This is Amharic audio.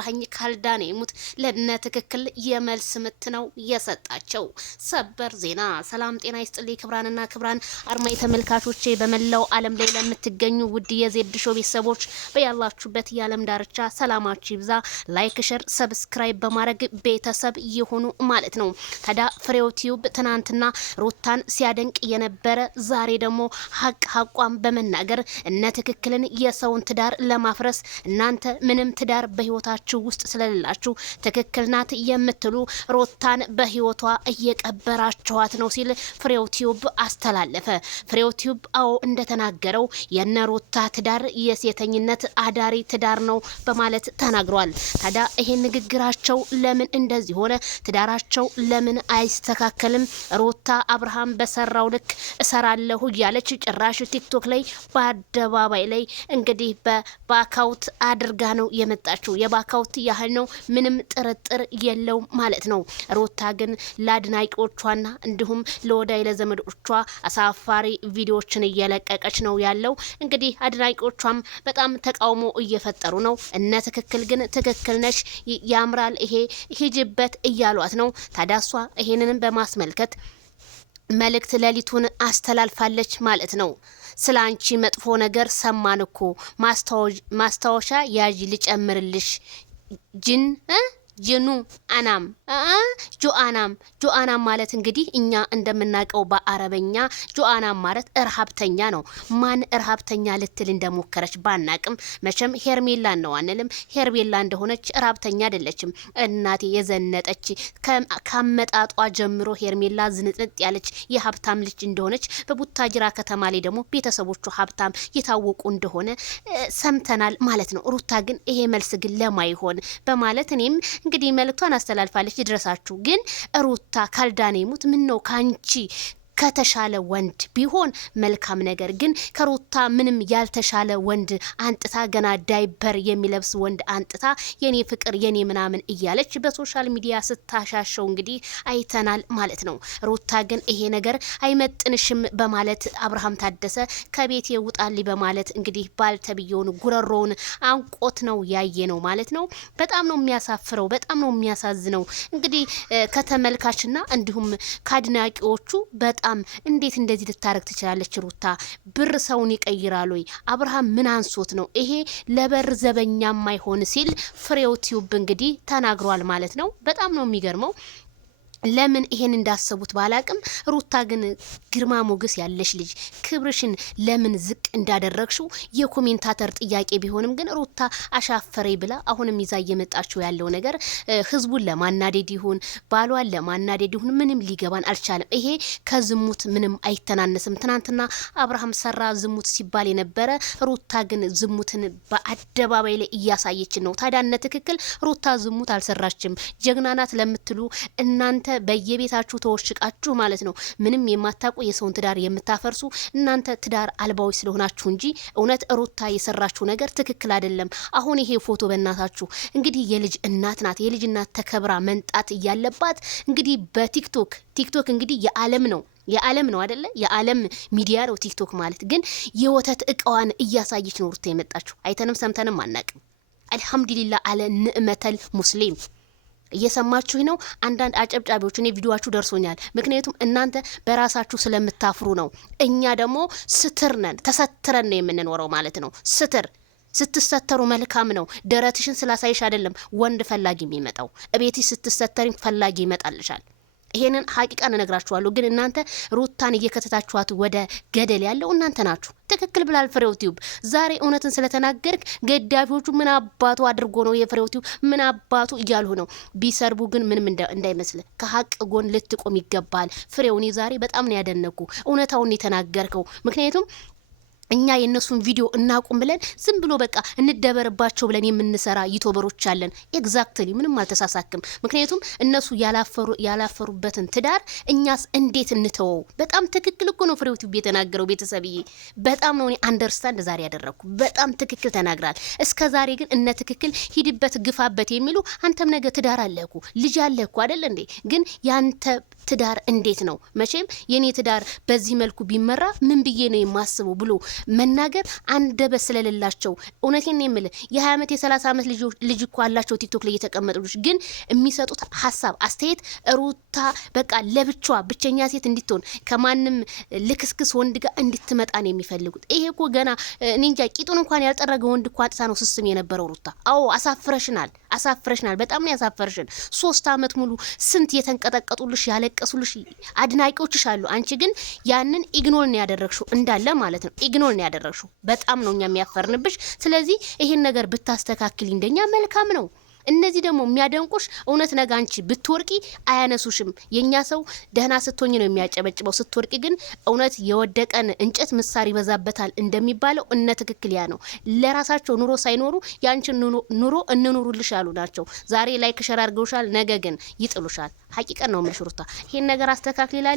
አብራኝ ካልዳኔ ሙት ለነ ትክክል የመልስ ምት ነው የሰጣቸው። ሰበር ዜና። ሰላም ጤና ይስጥልኝ ክብራንና ክብራን አርማይ ተመልካቾቼ በመላው ዓለም ላይ ለምትገኙ ውድ የዜድ ሾው ቤተሰቦች በያላችሁበት የዓለም ዳርቻ ሰላማችሁ ይብዛ። ላይክ፣ ሼር፣ ሰብስክራይብ በማድረግ ቤተሰብ ይሁኑ ማለት ነው። ታዲያ ፍሬው ቲዩብ ትናንትና ሩታን ሲያደንቅ የነበረ ዛሬ ደግሞ ሀቋን በመናገር እነ ትክክልን የሰውን ትዳር ለማፍረስ እናንተ ምንም ትዳር በህይወታችሁ ውስጥ ስለሌላችሁ ትክክል ናት የምትሉ ሩታን በህይወቷ እየቀበራችኋት ነው ሲል ፍሬው ቲዩብ አስተላለፈ። ፍሬው ቲዩብ አዎ እንደተናገረው የነ ሩታ ትዳር የሴተኝነት አዳሪ ትዳር ነው በማለት ተናግሯል። ታዲያ ይሄን ንግግራቸው ለምን እንደዚህ ሆነ? ትዳራቸው ለምን አይስተካከልም? ሩታ አብርሃም በሰራው ልክ እሰራለሁ እያለች ጭራሽ ቲክቶክ ላይ በአደባባይ ላይ እንግዲህ በባካውት አድርጋ ነው የመጣችው። የባካውት ያህል ነው፣ ምንም ጥርጥር የለው ማለት ነው። ሩታ ግን ለአድናቂዎቿና እንዲሁም ለወዳጅ ለዘመዶቿ አሳፋሪ ቪዲዮዎችን እየለቀቀች ነው ያለው። እንግዲህ አድናቂዎቿም በጣም ተቃውሞ እየፈጠሩ ነው። እነ ትክክል ግን ትክክል ነሽ፣ ያምራል፣ ይሄ ሂጅበት እያሏት ነው። ታዳሷ ይሄንንም በማስመልከት መልእክት ሌሊቱን አስተላልፋለች ማለት ነው። ስለ አንቺ መጥፎ ነገር ሰማን እኮ ማስታወሻ ያዥ ልጨምርልሽ ጅኑ አናም ጆአናም ማለት እንግዲህ እኛ እንደምናውቀው በአረበኛ ጆአናም ማለት እርሃብተኛ ነው። ማን እርሃብተኛ ልትል እንደሞከረች ባናቅም መቼም ሄርሜላን ነው አንልም። ሄርሜላ እንደሆነች እርሃብተኛ አይደለችም። እናቴ የዘነጠች ካመጣጧ ጀምሮ ሄርሜላ ዝንጥንጥ ያለች የሀብታም ልጅ እንደሆነች በቡታጅራ ከተማ ላይ ደግሞ ቤተሰቦቹ ሀብታም የታወቁ እንደሆነ ሰምተናል ማለት ነው። ሩታ ግን ይሄ መልስ ግን ለማይሆን በማለት እኔም እንግዲህ መልእክቷን አስተላልፋለች። ይድረሳችሁ። ግን ሩታ ካልዳኔ ሙት ምን ነው ካንቺ ከተሻለ ወንድ ቢሆን መልካም ነገር፣ ግን ከሩታ ምንም ያልተሻለ ወንድ አንጥታ ገና ዳይፐር የሚለብስ ወንድ አንጥታ የኔ ፍቅር የኔ ምናምን እያለች በሶሻል ሚዲያ ስታሻሸው እንግዲህ አይተናል ማለት ነው። ሩታ ግን ይሄ ነገር አይመጥንሽም በማለት አብርሃም ታደሰ ከቤት ይውጣልኝ በማለት እንግዲህ ባልተብየውን ጉረሮውን አንቆት ነው ያየ ነው ማለት ነው። በጣም ነው የሚያሳፍረው፣ በጣም ነው የሚያሳዝነው። እንግዲህ ከተመልካችና እንዲሁም ከአድናቂዎቹ በጣም እንዴት እንደዚህ ልታረግ ትችላለች? ሩታ ብር ሰውን ይቀይራል ወይ? አብርሃም ምን አንሶት ነው? ይሄ ለበር ዘበኛ ማይሆን ሲል ፍሬው ቲዩብ እንግዲህ ተናግሯል ማለት ነው። በጣም ነው የሚገርመው። ለምን ይሄን እንዳሰቡት ባላቅም ሩታ ግን ግርማ ሞገስ ያለሽ ልጅ ክብርሽን ለምን ዝቅ እንዳደረግሽው የኮሜንታተር ጥያቄ ቢሆንም ግን ሩታ አሻፈረኝ ብላ አሁንም ይዛ እየመጣችው ያለው ነገር ህዝቡን ለማናደድ ይሁን ባሏን ለማናደድ ይሁን ምንም ሊገባን አልቻለም። ይሄ ከዝሙት ምንም አይተናነስም። ትናንትና አብርሃም ሰራ ዝሙት ሲባል የነበረ ሩታ ግን ዝሙትን በአደባባይ ላይ እያሳየችን ነው። ታዲያ እነ ትክክል ሩታ ዝሙት አልሰራችም ጀግናናት ለምትሉ እናንተ በየቤታችሁ ተወሽቃችሁ ማለት ነው ምንም የማታውቁ የሰውን ትዳር የምታፈርሱ እናንተ ትዳር አልባዎች ስለሆናችሁ እንጂ እውነት ሩታ የሰራችሁ ነገር ትክክል አይደለም። አሁን ይሄ ፎቶ በእናታችሁ እንግዲህ የልጅ እናት ናት። የልጅ እናት ተከብራ መንጣት እያለባት እንግዲህ በቲክቶክ እንግዲህ የዓለም ነው አይደለ? የዓለም ሚዲያ ነው ቲክቶክ ማለት። ግን የወተት እቃዋን እያሳየች ነው ሩታ የመጣችሁ። አይተንም ሰምተንም አናቅም። አልহামዱሊላህ አለ ንዕመተል ሙስሊም። እየሰማችሁ ነው። አንዳንድ አጨብጫቢዎች እኔ ቪዲዮአችሁ ደርሶኛል። ምክንያቱም እናንተ በራሳችሁ ስለምታፍሩ ነው። እኛ ደግሞ ስትር ነን፣ ተሰትረን ነው የምንኖረው ማለት ነው። ስትሰተሩ መልካም ነው። ደረትሽን ስላሳይሽ አይደለም ወንድ ፈላጊ የሚመጣው። እቤትሽ ስትሰተሪ ፈላጊ ይመጣልሻል። ይሄንን ሀቂቃን እነግራችኋለሁ። ግን እናንተ ሩታን እየከተታችኋት ወደ ገደል ያለው እናንተ ናችሁ። ትክክል ብላል ፍሬው ቲዩብ። ዛሬ እውነትን ስለተናገርክ ገዳፊዎቹ ምን አባቱ አድርጎ ነው የፍሬው ቲዩብ ምን አባቱ እያሉ ነው። ቢሰርቡ ግን ምንም እንዳይመስል ከሀቅ ጎን ልትቆም ይገባል። ፍሬውን ዛሬ በጣም ነው ያደነኩ እውነታውን የተናገርከው። ምክንያቱም እኛ የነሱን ቪዲዮ እናቁም ብለን ዝም ብሎ በቃ እንደበርባቸው ብለን የምንሰራ ዩቲዩበሮች አለን። ኤግዛክትሊ ምንም አልተሳሳክም። ምክንያቱም እነሱ ያላፈሩበትን ትዳር እኛስ እንዴት እንተወው? በጣም ትክክል እኮ ነው ፍሬው ቲዩብ የተናገረው። ቤተሰብዬ በጣም ነው እኔ አንደርስታንድ ዛሬ ያደረኩ። በጣም ትክክል ተናግራል። እስከ ዛሬ ግን እነ ትክክል ሂድበት ግፋበት የሚሉ አንተም ነገ ትዳር አለኩ ልጅ አለኩ አይደል እንዴ? ግን ያንተ ትዳር እንዴት ነው? መቼም የኔ ትዳር በዚህ መልኩ ቢመራ ምን ብዬ ነው የማስበው ብሎ መናገር አንደበት ስለሌላቸው እውነቴን የምልህ የ20 ዓመት የ30 ዓመት ልጅ እኮ አላቸው ቲክቶክ ላይ የተቀመጡልሽ ግን የሚሰጡት ሐሳብ አስተያየት ሩታ በቃ ለብቻዋ ብቸኛ ሴት እንድትሆን ከማንም ልክስክስ ወንድ ጋር እንድትመጣ ነው የሚፈልጉት። ይሄ እኮ ገና እንጃ ቂጡን እንኳን ያልጠረገ ወንድ እኮ አጥታ ነው ስስም የነበረው ሩታ። አዎ አሳፍረሽናል፣ በጣም ነው ያሳፈርሽን። 3 ዓመት ሙሉ ስንት የተንቀጠቀጡልሽ ያለቀሱልሽ አድናቂዎችሽ አሉ። አንቺ ግን ያንን ኢግኖር ነው ያደረግሽው እንዳለ ማለት ነው። ኢግኖር ነው ያደረግሽው። በጣም ነው እኛ የሚያፈርንብሽ። ስለዚህ ይሄን ነገር ብታስተካክል እንደኛ መልካም ነው። እነዚህ ደግሞ የሚያደንቁሽ እውነት ነገ አንቺ ብትወርቂ አያነሱሽም። የኛ ሰው ደህና ስትሆኝ ነው የሚያጨበጭበው፣ ስትወርቂ ግን እውነት የወደቀን እንጨት ምሳር ይበዛበታል እንደሚባለው እነ ትክክል ያ ነው። ለራሳቸው ኑሮ ሳይኖሩ ያንቺን ኑሮ እንኑሩልሽ ያሉ ናቸው። ዛሬ ላይክ ሸር አድርገውሻል፣ ነገ ግን ይጥሉሻል። ሀቂቀን ነው የምልሽ ሩታ። ይሄን ነገር አስተካክል ይላል።